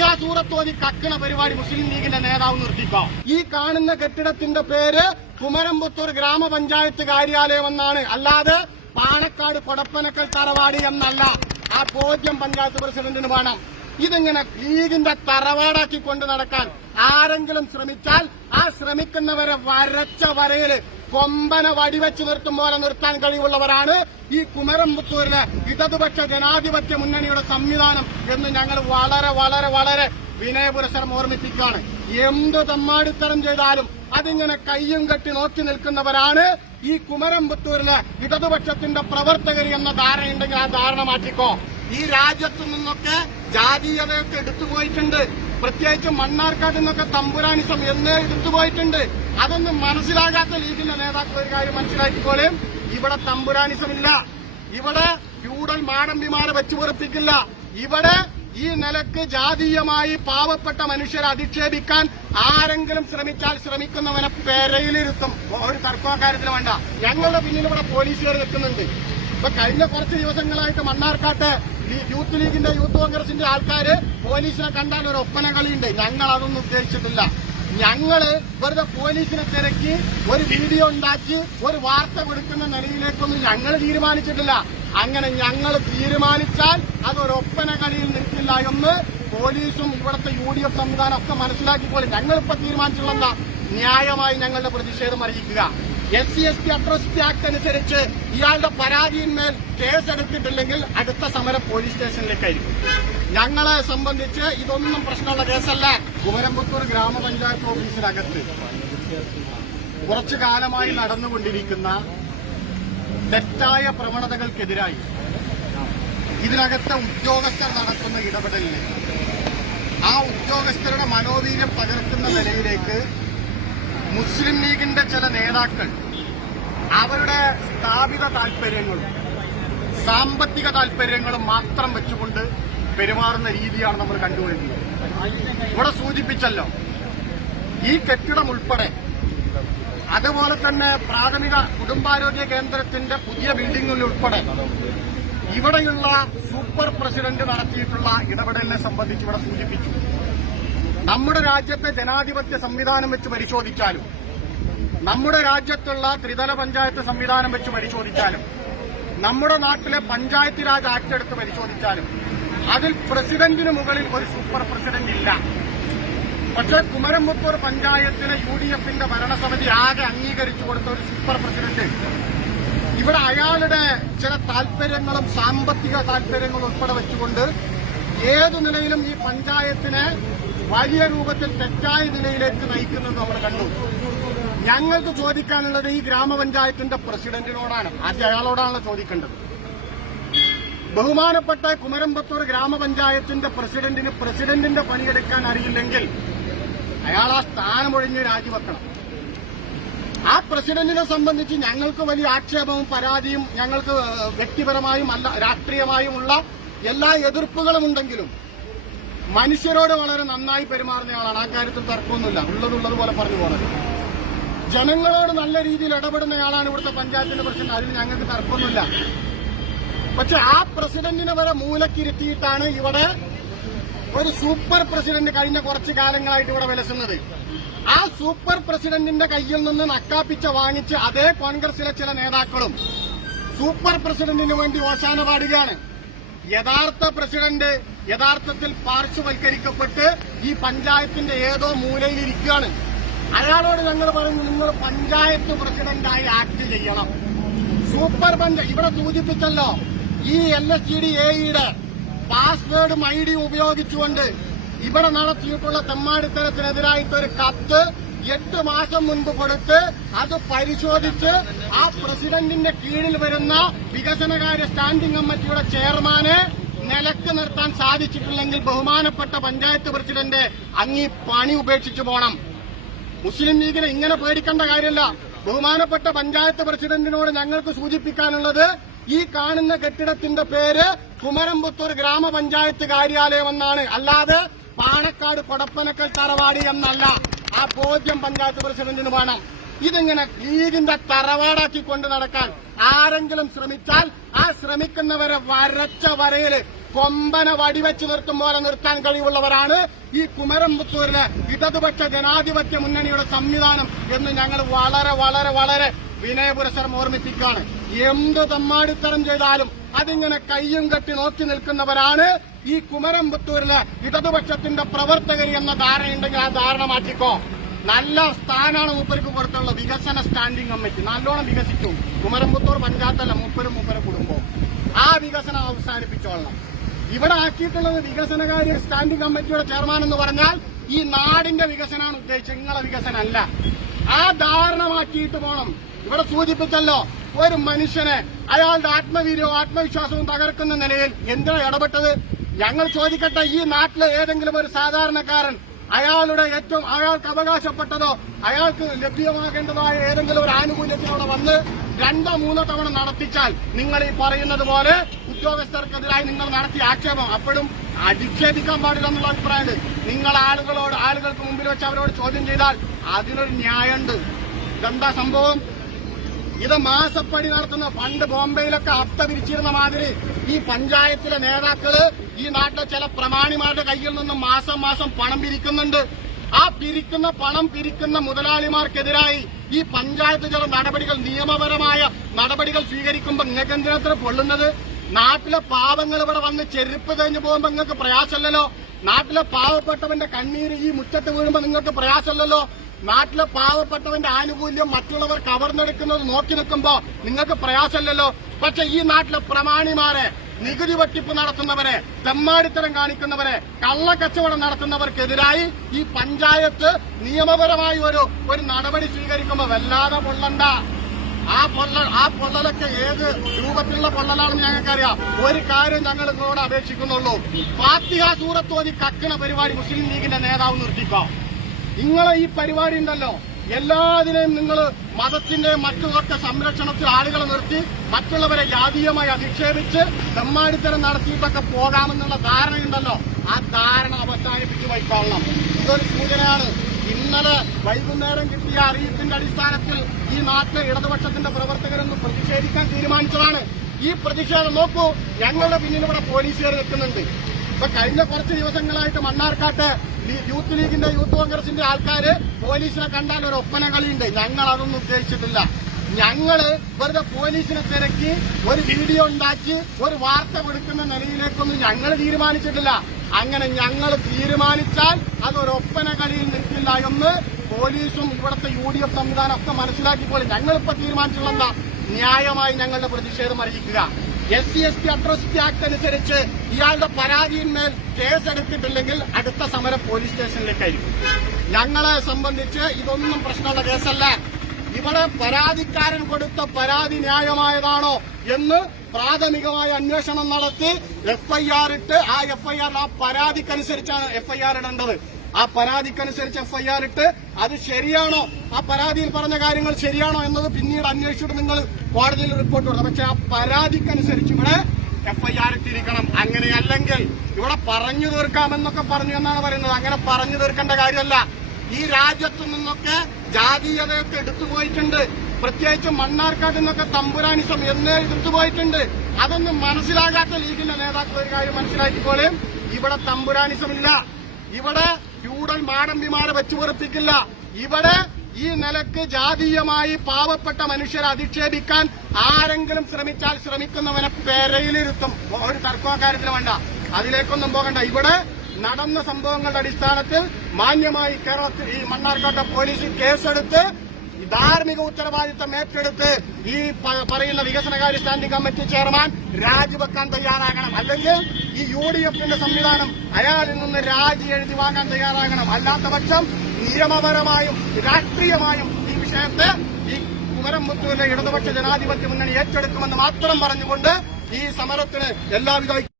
സൂറത്തോതി കക്കണ പരിപാടി മുസ്ലിം ലീഗിന്റെ നേതാവ് നിർത്തിക്കോ. ഈ കാണുന്ന കെട്ടിടത്തിന്റെ പേര് കുമരമ്പത്തൂർ ഗ്രാമപഞ്ചായത്ത് കാര്യാലയം എന്നാണ്. അല്ലാതെ പാണക്കാട് കൊടപ്പനക്കൽ തറവാടി എന്നല്ല. ആ ബോധ്യം പഞ്ചായത്ത് പ്രസിഡന്റിന് വേണം. ഇതിങ്ങനെ ലീഗിന്റെ തറവാടാക്കി കൊണ്ട് നടക്കാൻ ആരെങ്കിലും ശ്രമിച്ചാൽ ആ ശ്രമിക്കുന്നവരെ വരച്ച വരയിൽ കൊമ്പന വടിവെച്ച് നിർത്തും പോലെ നിർത്താൻ കഴിവുള്ളവരാണ് ഈ കുമരം പുത്തൂരിലെ ഇടതുപക്ഷ ജനാധിപത്യ മുന്നണിയുടെ സംവിധാനം എന്ന് ഞങ്ങൾ വളരെ വളരെ വളരെ വിനയപുരസരം ഓർമ്മിപ്പിക്കുകയാണ്. എന്ത് തമ്മാടിത്തരം ചെയ്താലും അതിങ്ങനെ കയ്യും കെട്ടി നോക്കി നിൽക്കുന്നവരാണ് ഈ കുമരം പുത്തൂരിലെ ഇടതുപക്ഷത്തിന്റെ പ്രവർത്തകർ എന്ന ധാരണയുണ്ടെങ്കിൽ ആ ധാരണ മാറ്റിക്കോ. ഈ രാജ്യത്തു നിന്നൊക്കെ ജാതീയതയൊക്കെ എടുത്തുപോയിട്ടുണ്ട് പ്രത്യേകിച്ച് മണ്ണാർക്കാട് നിന്നൊക്കെ തമ്പുരാനിസം എന്നേ എടുത്തുപോയിട്ടുണ്ട് അതൊന്നും മനസ്സിലാകാത്ത ലീഗിന്റെ നേതാക്കൾ ഒരു കാര്യം മനസ്സിലാക്കിക്കോളേം. ഇവിടെ തമ്പുരാനിസം ഇല്ല ഇവിടെ ഫ്യൂഡൽ മാടമ്പിമാരെ വെച്ചു പൊറപ്പിക്കില്ല. ഇവിടെ ഈ നിലയ്ക്ക് ജാതീയമായി പാവപ്പെട്ട മനുഷ്യരെ അധിക്ഷേപിക്കാൻ ആരെങ്കിലും ശ്രമിച്ചാൽ ശ്രമിക്കുന്നവനെ പെരയിലിരുത്തും. ഒരു തർക്കക്കാര്യത്തിന് വേണ്ട. ഞങ്ങളുടെ പിന്നിൽ ഇവിടെ പോലീസുകാർ നിൽക്കുന്നുണ്ട്. ഇപ്പൊ കഴിഞ്ഞ കുറച്ച് ദിവസങ്ങളായിട്ട് മണ്ണാർക്കാട്ട് ഈ യൂത്ത് ലീഗിന്റെ യൂത്ത് കോൺഗ്രസിന്റെ ആൾക്കാര് പോലീസിനെ കണ്ടാൽ ഒരു ഒപ്പന കളിയുണ്ട്. ഞങ്ങൾ അതൊന്നും ഉദ്ദേശിച്ചിട്ടില്ല. ഞങ്ങൾ വെറുതെ പോലീസിനെ തിരക്കി ഒരു വീഡിയോ ഉണ്ടാക്കി ഒരു വാർത്ത കൊടുക്കുന്ന നിലയിലേക്കൊന്നും ഞങ്ങൾ തീരുമാനിച്ചിട്ടില്ല. അങ്ങനെ ഞങ്ങൾ തീരുമാനിച്ചാൽ അതൊരു ഒപ്പന കളിയിൽ നിൽക്കില്ല എന്ന് പോലീസും ഇവിടുത്തെ യു ഡി എഫ് സംവിധാനം ഒക്കെ മനസ്സിലാക്കിക്കോളും ഞങ്ങളിപ്പോ തീരുമാനിച്ചിട്ടുള്ള ന്യായമായി ഞങ്ങളുടെ പ്രതിഷേധം അറിയിക്കുക. S C S T atrocity act അനുസരിച്ച് ഇയാളുടെ പരാതിയിന്മേൽ കേസെടുത്തിട്ടില്ലെങ്കിൽ അടുത്ത സമരം പോലീസ് സ്റ്റേഷനിലേക്കായിരിക്കും. ഞങ്ങളെ സംബന്ധിച്ച് ഇതൊന്നും പ്രശ്നമുള്ള കേസല്ല. കുമരമ്പത്തൂർ ഗ്രാമപഞ്ചായത്ത് ഓഫീസിനകത്ത് കുറച്ചു കാലമായി നടന്നുകൊണ്ടിരിക്കുന്ന തെറ്റായ പ്രവണതകൾക്കെതിരായി ഇതിനകത്തെ ഉദ്യോഗസ്ഥർ നടത്തുന്ന ഇടപെടലിലേക്ക് ആ ഉദ്യോഗസ്ഥരുടെ മനോവീര്യം പകർത്തുന്ന നിലയിലേക്ക് മുസ്ലിം ലീഗിന്റെ ചില നേതാക്കൾ അവരുടെ സ്ഥാപിത താല്പര്യങ്ങളും സാമ്പത്തിക താല്പര്യങ്ങളും മാത്രം വെച്ചുകൊണ്ട് പെരുമാറുന്ന രീതിയാണ് നമ്മൾ കണ്ടുവരുന്നത്. ഇവിടെ സൂചിപ്പിച്ചല്ലോ ഈ കെട്ടിടം ഉൾപ്പെടെ അതുപോലെ തന്നെ പ്രാഥമിക കുടുംബാരോഗ്യ കേന്ദ്രത്തിന്റെ പുതിയ ഉൾപ്പെടെ ഇവിടെയുള്ള സൂപ്പർ പ്രസിഡന്റ് നടത്തിയിട്ടുള്ള ഇടപെടലിനെ സംബന്ധിച്ച് ഇവിടെ സൂചിപ്പിച്ചു. നമ്മുടെ രാജ്യത്തെ ജനാധിപത്യ സംവിധാനം വെച്ച് പരിശോധിച്ചാലും നമ്മുടെ രാജ്യത്തുള്ള ത്രിതല പഞ്ചായത്ത് സംവിധാനം വെച്ച് പരിശോധിച്ചാലും നമ്മുടെ നാട്ടിലെ പഞ്ചായത്ത് രാജ് ആക്ട് എടുത്ത് പരിശോധിച്ചാലും അതിൽ പ്രസിഡന്റിന് മുകളിൽ ഒരു സൂപ്പർ പ്രസിഡന്റ് ഇല്ല. പക്ഷേ കുമരംപുത്തൂർ പഞ്ചായത്തിലെ യു ഡി എഫിന്റെ ഭരണസമിതി ആകെ അംഗീകരിച്ചു കൊടുത്ത ഒരു സൂപ്പർ പ്രസിഡന്റ് ഇവിടെ അയാളുടെ ചില താല്പര്യങ്ങളും സാമ്പത്തിക താല്പര്യങ്ങളും ഉൾപ്പെടെ വെച്ചുകൊണ്ട് ഏതു നിലയിലും ഈ പഞ്ചായത്തിനെ വലിയ രൂപത്തിൽ തെറ്റായ നിലയിലേക്ക് നയിക്കുന്നത് നമ്മൾ കണ്ടു. ഞങ്ങൾക്ക് ചോദിക്കാനുള്ളത് ഈ ഗ്രാമപഞ്ചായത്തിന്റെ പ്രസിഡന്റിനോടാണ്. ആദ്യം അയാളോടാണല്ലോ ചോദിക്കേണ്ടത്. ബഹുമാനപ്പെട്ട കുമരമ്പത്തൂർ ഗ്രാമപഞ്ചായത്തിന്റെ പ്രസിഡന്റിന് പ്രസിഡന്റിന്റെ പണിയെടുക്കാൻ അറിയില്ലെങ്കിൽ അയാൾ ആ സ്ഥാനമൊഴിഞ്ഞ് രാജിവെക്കണം. ആ പ്രസിഡന്റിനെ സംബന്ധിച്ച് ഞങ്ങൾക്ക് വലിയ ആക്ഷേപവും പരാതിയും ഞങ്ങൾക്ക് വ്യക്തിപരമായും അല്ല രാഷ്ട്രീയമായുമുള്ള എല്ലാ എതിർപ്പുകളും ഉണ്ടെങ്കിലും മനുഷ്യരോട് വളരെ നന്നായി പെരുമാറുന്ന ആളാണ്. ആ കാര്യത്തിൽ തർക്കമൊന്നുമില്ല. ഉള്ളതുള്ളതുപോലെ പറഞ്ഞു പോണത് ജനങ്ങളോട് നല്ല രീതിയിൽ ഇടപെടുന്നയാളാണ് ഇവിടുത്തെ പഞ്ചായത്തിന്റെ പ്രസിഡന്റ്. അതിന് ഞങ്ങൾക്ക് തർക്കമൊന്നുമില്ല. പക്ഷെ ആ പ്രസിഡന്റിനെ വരെ മൂലക്കിരുത്തിയിട്ടാണ് ഇവിടെ ഒരു സൂപ്പർ പ്രസിഡന്റ് കഴിഞ്ഞ കുറച്ച് കാലങ്ങളായിട്ട് ഇവിടെ വിലസുന്നത്. ആ സൂപ്പർ പ്രസിഡന്റിന്റെ കയ്യിൽ നിന്ന് നക്കാപ്പിച്ച വാങ്ങിച്ച് അതേ കോൺഗ്രസിലെ ചില നേതാക്കളും സൂപ്പർ പ്രസിഡന്റിന് വേണ്ടി ഓശാന പാടുകയാണ്. യഥാർത്ഥ പ്രസിഡന്റ് യഥാർത്ഥത്തിൽ പാർശ്വവൽക്കരിക്കപ്പെട്ട് ഈ പഞ്ചായത്തിന്റെ ഏതോ മൂലയിൽ ഇരിക്കുകയാണ്. അയാളോട് ഞങ്ങൾ പറഞ്ഞു നിങ്ങൾ പഞ്ചായത്ത് പ്രസിഡന്റായി ആക്ട് ചെയ്യണം. സൂപ്പർ പഞ്ച ഇവിടെ സൂചിപ്പിച്ചല്ലോ ഈ എൽ എസ് ജി ഡി എയുടെ പാസ്വേഡും ഐ ഡിയും ഉപയോഗിച്ചുകൊണ്ട് ഇവിടെ നടത്തിയിട്ടുള്ള തെമ്മാടിത്തരത്തിനെതിരായിട്ട് ഒരു കത്ത് എട്ട് മാസം മുൻപ് കൊടുത്ത് അത് പരിശോധിച്ച് ആ പ്രസിഡന്റിന്റെ കീഴിൽ വരുന്ന വികസനകാര്യ സ്റ്റാൻഡിംഗ് കമ്മിറ്റിയുടെ ചെയർമാനെ നിലയ്ക്ക് നിർത്താൻ സാധിച്ചിട്ടില്ലെങ്കിൽ ബഹുമാനപ്പെട്ട പഞ്ചായത്ത് പ്രസിഡന്റ് അങ്ങീ പണി ഉപേക്ഷിച്ചു പോണം. മുസ്ലിം ലീഗിനെ ഇങ്ങനെ പേടിക്കേണ്ട കാര്യമല്ല. ബഹുമാനപ്പെട്ട പഞ്ചായത്ത് പ്രസിഡന്റിനോട് ഞങ്ങൾക്ക് സൂചിപ്പിക്കാനുള്ളത് ഈ കാണുന്ന കെട്ടിടത്തിന്റെ പേര് കുമരംപുത്തൂർ ഗ്രാമപഞ്ചായത്ത് കാര്യാലയം എന്നാണ്. അല്ലാതെ പാണക്കാട് കൊടപ്പനക്കൽ തറവാടി എന്നല്ല. ആ ബോധ്യം പഞ്ചായത്ത് പ്രസിഡന്റിന് വേണം. ഇതിങ്ങനെ ലീഗിന്റെ തറവാടാക്കി കൊണ്ട് നടക്കാൻ ആരെങ്കിലും ശ്രമിച്ചാൽ ആ ശ്രമിക്കുന്നവരെ വരച്ച വരയിൽ കൊമ്പനെ വടിവെച്ച് നിർത്തും പോലെ നിർത്താൻ കഴിവുള്ളവരാണ് ഈ കുമരംപുത്തൂരിലെ ഇടതുപക്ഷ ജനാധിപത്യ മുന്നണിയുടെ സംവിധാനം എന്ന് ഞങ്ങൾ വളരെ വളരെ വളരെ വിനയപുരസരം ഓർമ്മിപ്പിക്കുകയാണ് എന്ത് തമ്മാടിത്തരം ചെയ്താലും അതിങ്ങനെ കയ്യും കെട്ടി നോക്കി നിൽക്കുന്നവരാണ് ഈ കുമരമ്പത്തൂരിലെ ഇടതുപക്ഷത്തിന്റെ പ്രവർത്തകർ എന്ന ധാരണയുണ്ടെങ്കിൽ ആ ധാരണ മാറ്റിക്കോ. നല്ല സ്ഥാനാണ് മൂപ്പർക്ക് പുറത്തുള്ള വികസന സ്റ്റാൻഡിംഗ് കമ്മിറ്റി. നല്ലോണം വികസിച്ചു. കുമരമ്പത്തൂർ പഞ്ചായത്തല്ല മൂപ്പരും മൂപ്പര കുടുംബവും. ആ വികസനം അവസാനിപ്പിച്ചോളണം. ഇവിടെ ആക്കിയിട്ടുള്ളത് വികസനകാര്യ സ്റ്റാൻഡിംഗ് കമ്മിറ്റിയുടെ ചെയർമാൻ എന്ന് പറഞ്ഞാൽ ഈ നാടിന്റെ വികസനമാണ് ഉദ്ദേശിച്ചത്. നിങ്ങളെ വികസനമല്ല. ആ ധാരണ മാറ്റിയിട്ട് പോണം. ഇവിടെ സൂചിപ്പിച്ചല്ലോ ഒരു മനുഷ്യനെ അയാളുടെ ആത്മവീര്യവും ആത്മവിശ്വാസവും തകർക്കുന്ന നിലയിൽ എന്തിനാ ഇടപെട്ടത്? ഞങ്ങൾ ചോദിക്കട്ടെ ഈ നാട്ടിലെ ഏതെങ്കിലും ഒരു സാധാരണക്കാരൻ അയാളുടെ ഏറ്റവും അയാൾക്ക് അവകാശപ്പെട്ടതോ അയാൾക്ക് ലഭ്യമാകേണ്ടതായ ഏതെങ്കിലും ഒരു ആനുകൂല്യത്തിലൂടെ വന്ന് രണ്ടോ മൂന്നോ തവണ നടത്തിച്ചാൽ നിങ്ങൾ ഈ പറയുന്നത് പോലെ ഉദ്യോഗസ്ഥർക്കെതിരായി നിങ്ങൾ നടത്തിയ ആക്ഷേപം അപ്പോഴും അധിക്ഷേപിക്കാൻ പാടില്ല എന്നുള്ള അഭിപ്രായമുണ്ട്. നിങ്ങൾ ആളുകളോട് ആളുകൾക്ക് മുമ്പിൽ വെച്ച് അവരോട് ചോദ്യം ചെയ്താൽ അതിനൊരു ന്യായമുണ്ട്. ഇതെന്താ സംഭവം? ഇത് മാസപ്പടി നടത്തുന്ന പണ്ട് ബോംബെയിലൊക്കെ ഹഫ്ത പിരിച്ചിരുന്ന മാതിരി ഈ പഞ്ചായത്തിലെ നേതാക്കൾ ഈ നാട്ടിലെ ചില പ്രമാണിമാരുടെ കയ്യിൽ നിന്ന് മാസം മാസം പണം പിരിക്കുന്നുണ്ട്. ആ പിരിക്കുന്ന പണം പിരിക്കുന്ന മുതലാളിമാർക്കെതിരായി ഈ പഞ്ചായത്ത് ചില നടപടികൾ നിയമപരമായ നടപടികൾ സ്വീകരിക്കുമ്പോൾ നിങ്ങൾക്ക് എന്തിനത്ര പൊള്ളുന്നത്? നാട്ടിലെ പാവങ്ങൾ ഇവിടെ വന്ന് ചെരുപ്പ് തേഞ്ഞു പോകുമ്പോ നിങ്ങൾക്ക് പ്രയാസമല്ലല്ലോ? നാട്ടിലെ പാവപ്പെട്ടവന്റെ കണ്ണീര് ഈ മുറ്റത്ത് വീഴുമ്പോ നിങ്ങൾക്ക് പ്രയാസമല്ലല്ലോ? നാട്ടിലെ പാവപ്പെട്ടവന്റെ ആനുകൂല്യം മറ്റുള്ളവർ കവർന്നെടുക്കുന്നത് നോക്കി നിൽക്കുമ്പോ നിങ്ങൾക്ക് പ്രയാസമല്ലല്ലോ? പക്ഷെ ഈ നാട്ടിലെ പ്രമാണിമാരെ നികുതി വെട്ടിപ്പ് നടത്തുന്നവരെ തെമ്മാടിത്തരം കാണിക്കുന്നവരെ കള്ളക്കച്ചവടം നടത്തുന്നവർക്കെതിരായി ഈ പഞ്ചായത്ത് നിയമപരമായി ഒരു ഒരു നടപടി സ്വീകരിക്കുമ്പോ വല്ലാതെ പൊള്ളണ്ട. ആ പൊള്ള ആ പൊള്ളലൊക്കെ ഏത് രൂപത്തിലുള്ള പൊള്ളലാണെന്ന് ഞങ്ങൾക്കറിയാം. ഒരു കാര്യം ഞങ്ങൾ നിങ്ങളോട് അപേക്ഷിക്കുന്നുള്ളൂ. ഫാത്തിഹ സൂറത്തോതി കക്കണ പരിപാടി മുസ്ലിം ലീഗിന്റെ നേതാവ് നിർത്തിക്കാം. നിങ്ങളെ ഈ പരിപാടി ഉണ്ടല്ലോ. എല്ലാതിനെയും നിങ്ങൾ മതത്തിന്റെ മറ്റുള്ളവർക്ക് സംരക്ഷണത്തിൽ ആളുകളെ നിർത്തി മറ്റുള്ളവരെ ജാതീയമായി അധിക്ഷേപിച്ച് തെമ്മാടിത്തരം നടത്തിയിട്ടൊക്കെ പോകാമെന്നുള്ള ധാരണയുണ്ടല്ലോ. ആ ധാരണ അവസാനിപ്പിച്ചു വൈക്കൊള്ളണം ഇതൊരു സൂചനയാണ്. ഇന്നലെ വൈകുന്നേരം കിട്ടിയ അറിയിപ്പിന്റെ അടിസ്ഥാനത്തിൽ ഈ നാട്ടിലെ ഇടതുപക്ഷത്തിന്റെ പ്രവർത്തകരൊന്ന് പ്രതിഷേധിക്കാൻ തീരുമാനിച്ചതാണ്. ഈ പ്രതിഷേധം നോക്കൂ ഞങ്ങളുടെ പിന്നിൽ ഇവിടെ പോലീസുകാർ നിൽക്കുന്നുണ്ട്. ഇപ്പൊ കഴിഞ്ഞ കുറച്ച് ദിവസങ്ങളായിട്ട് മണ്ണാർക്കാട്ട് യൂത്ത് ലീഗിന്റെ യൂത്ത് കോൺഗ്രസിന്റെ ആൾക്കാര് പോലീസിനെ കണ്ടാൽ ഒരു ഒപ്പന കളിയുണ്ട്. ഞങ്ങൾ അതൊന്നും ഉദ്ദേശിച്ചിട്ടില്ല. ഞങ്ങൾ വെറുതെ പോലീസിനെ തിരക്കി ഒരു വീഡിയോ ഉണ്ടാക്കി ഒരു വാർത്ത കൊടുക്കുന്ന നിലയിലേക്കൊന്നും ഞങ്ങൾ തീരുമാനിച്ചിട്ടില്ല. അങ്ങനെ ഞങ്ങൾ തീരുമാനിച്ചാൽ അതൊരു ഒപ്പന കളിയിൽ നിൽക്കില്ല എന്ന് പോലീസും ഇവിടുത്തെ യു ഡി എഫ് സംവിധാനം ഒക്കെ മനസ്സിലാക്കിക്കോളും ഞങ്ങളിപ്പോ തീരുമാനിച്ചിട്ടുള്ള ന്യായമായി ഞങ്ങളുടെ പ്രതിഷേധം അറിയിക്കുക. S C S T atrocity act അനുസരിച്ച് ഇയാളുടെ പരാതിയിന്മേൽ കേസെടുത്തിട്ടില്ലെങ്കിൽ അടുത്ത സമരം പോലീസ് സ്റ്റേഷനിലേക്കായിരിക്കും. ഞങ്ങളെ സംബന്ധിച്ച് ഇതൊന്നും പ്രശ്നമുള്ള കേസല്ല. ഇവിടെ പരാതിക്കാരൻ കൊടുത്ത പരാതി ന്യായമായതാണോ എന്ന് പ്രാഥമികമായ അന്വേഷണം നടത്തി എഫ്ഐആർ ഇട്ട് ആ എഫ്ഐആർ ആ പരാതിക്കനുസരിച്ചാണ് എഫ്ഐആർ ഇടേണ്ടത്. ആ പരാതിക്കനുസരിച്ച് എഫ്ഐആർ ഇട്ട് അത് ശരിയാണോ? ആ പരാതിയിൽ പറഞ്ഞ കാര്യങ്ങൾ ശരിയാണോ എന്നത് പിന്നീട് അന്വേഷിച്ചിട്ട് നിങ്ങൾ കോടതിയിൽ റിപ്പോർട്ട് കൊടുക്കണം പക്ഷെ ആ പരാതിക്കനുസരിച്ച് ഇവിടെ എഫ്ഐആർ ഇട്ടിരിക്കണം. അങ്ങനെയല്ലെങ്കിൽ ഇവിടെ പറഞ്ഞു തീർക്കാമെന്നൊക്കെ പറഞ്ഞു എന്നാണ് പറയുന്നത്. അങ്ങനെ പറഞ്ഞു തീർക്കേണ്ട കാര്യമല്ല. ഈ രാജ്യത്തു നിന്നൊക്കെ ജാതീയതയൊക്കെ എടുത്തുപോയിട്ടുണ്ട് പ്രത്യേകിച്ച് മണ്ണാർക്കാട് നിന്നൊക്കെ തമ്പുരാനിസം എന്നേ എടുത്തുപോയിട്ടുണ്ട് അതൊന്നും മനസ്സിലാകാത്ത ലീഗിന്റെ നേതാക്കൾ ഒരു കാര്യം മനസ്സിലാക്കിപ്പോലെ ഇവിടെ തമ്പുരാനിസം ഇല്ല ഇവിടെ ഫ്യൂഡൽ മാടമ്പിമാരെ വെച്ചു വെറുപ്പിക്കില്ല ഇവിടെ ഈ നിലയ്ക്ക് ജാതീയമായി പാവപ്പെട്ട മനുഷ്യരെ അധിക്ഷേപിക്കാൻ ആരെങ്കിലും ശ്രമിച്ചാൽ ശ്രമിക്കുന്നവനെ പെരയിലിരുത്തും. ഒരു തർക്കക്കാര്യത്തിന് വേണ്ട. അതിലേക്കൊന്നും പോകണ്ട. ഇവിടെ നടന്ന സംഭവങ്ങളുടെ അടിസ്ഥാനത്തിൽ മാന്യമായി കേരളത്തിൽ ഈ മണ്ണാർക്കാട്ടെ പോലീസ് കേസെടുത്ത് ധാർമ്മിക ഉത്തരവാദിത്തം ഏറ്റെടുത്ത് ഈ പറയുന്ന വികസനകാര്യ സ്റ്റാൻഡിംഗ് കമ്മിറ്റി ചെയർമാൻ രാജിവെക്കാൻ തയ്യാറാകണം. അല്ലെങ്കിൽ ഈ യു ഡി എഫിന്റെ സംവിധാനം അയാളിൽ നിന്ന് രാജി എഴുതി വാങ്ങാൻ തയ്യാറാകണം. അല്ലാത്ത പക്ഷം നിയമപരമായും രാഷ്ട്രീയമായും ഈ വിഷയത്തെ ഈ കുമരംപുത്തൂരിലെ ഇടതുപക്ഷ ജനാധിപത്യ മുന്നണി ഏറ്റെടുക്കുമെന്ന് മാത്രം പറഞ്ഞുകൊണ്ട് ഈ സമരത്തിന് എല്ലാവിധ